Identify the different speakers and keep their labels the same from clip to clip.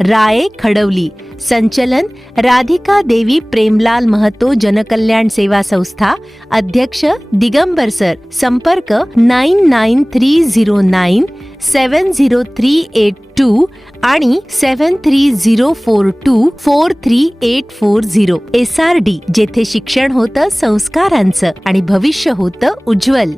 Speaker 1: राये खडवली. संचलन राधिका देवी प्रेमलाल महतो जनकल्याण सेवा संस्था अध्यक्ष दिगंबर सर संपर्क nine nine three zero nine seven zero three eight two आणि seven three zero four two four three eight four zero. S R D जेथे शिक्षण होतं संस्कारांचं आणि भविष्य होतं उज्ज्वल.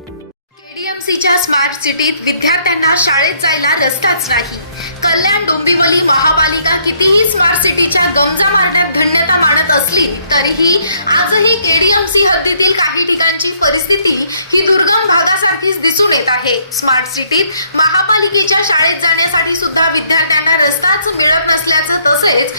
Speaker 2: स्मार्ट सिटीत विद्यार्थ्यांना शाळेत जायला रस्ताच नाही. कल्याण डोंबिवली महापालिका कितीही स्मार्ट सिटीच्या गमजा मारण्यात धन्यता मानत असली तरीही आजही केडीएमसी हद्दीतील काही ठिकाणची परिस्थिती ही दुर्गम भागासारखीच दिसून येत आहे. स्मार्ट सिटीत महापालिकेच्या शाळेत जाण्यासाठी सुद्धा विद्यार्थ्यांना रस्ताच मिळत नसल्याचं तसेच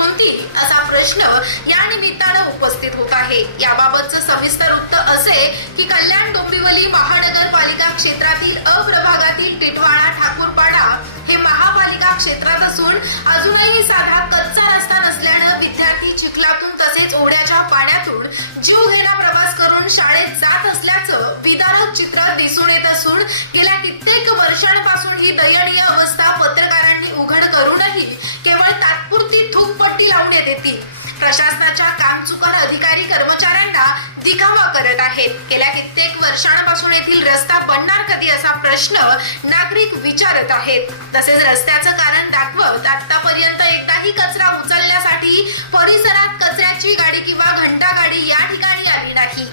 Speaker 2: कोणती? असा प्रश्न या निमित्तानं उपस्थित होत आहे. याबाबतचं सविस्तर उत्तर असे की कल्याण डोंबिवली महानगरपालिका क्षेत्रातील अप्रभागातील टिटवाळा ठाकूरपाडा हे महापालिका क्षेत्रात असून अजूनही साधा कच्चा रस्ता नसल्यानं विद्यार्थी चिखलातून तसेच ओढ्याच्या पाण्यातून जीव घेणा प्रवास करून शाळेत जात असल्याचं विदारक चित्र दिसून येत असून गेल्या कित्येक वर्षांपासून ही दयनीय अवस्था पत्रकारांनी उघड करूनही केवळ तात्पुर तात्पुरती थूकपट्टी लावण्यात येते प्रशासनाच्या कामचुकार अधिकारी कर्मचाऱ्यांना दिखावा करत आहेत. गेल्या कित्येक वर्षांपासून येथील रस्ता बनणार कधी असा प्रश्न नागरिक विचारत आहेत. तसेच रस्त्याचं कारण दाखवत आतापर्यंत एकदाही कचरा उचलण्यासाठी परिसरात कचऱ्याची गाडी किंवा घंटा गाडी या ठिकाणी आली नाही.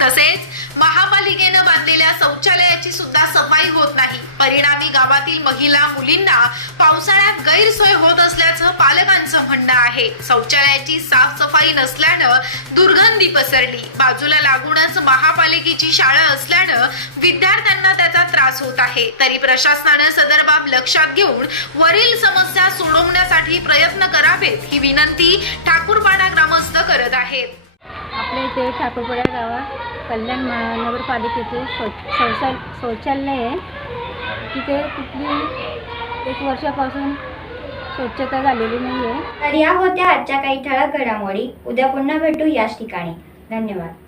Speaker 2: तसेच महापालिकेनं बांधलेल्या शौचालयाची सुद्धा सफाई होत नाही. परिणामी गावातील महिला मुलींना पावसाळ्यात गैरसोय होत असल्याचं पालकांचं म्हणणं आहे. शौचालयाची साफसफाई नसल्यानं दुर्गंधी पसरली. बाजूला लागूनच महापालिकेची शाळा असल्यानं विद्यार्थ्यांना त्याचा त्रास होत आहे. तरी प्रशासनानं सदर बाब लक्षात घेऊन वरील समस्या सोडवण्यासाठी प्रयत्न करावेत ही विनंती ठाकूरपाडा ग्रामस्थ करत आहेत.
Speaker 3: आपल्या इथे ठाकूरपाडा गावात कल्याण महानगरपालिकेचे शौच शौचाल शौचालय आहे. तिथे कुठली एक वर्षापासून स्वच्छता झालेली नाही आहे
Speaker 4: तर या होत्या आजच्या काही ठळक घडामोडी. उद्या पुन्हा भेटू याच ठिकाणी. धन्यवाद.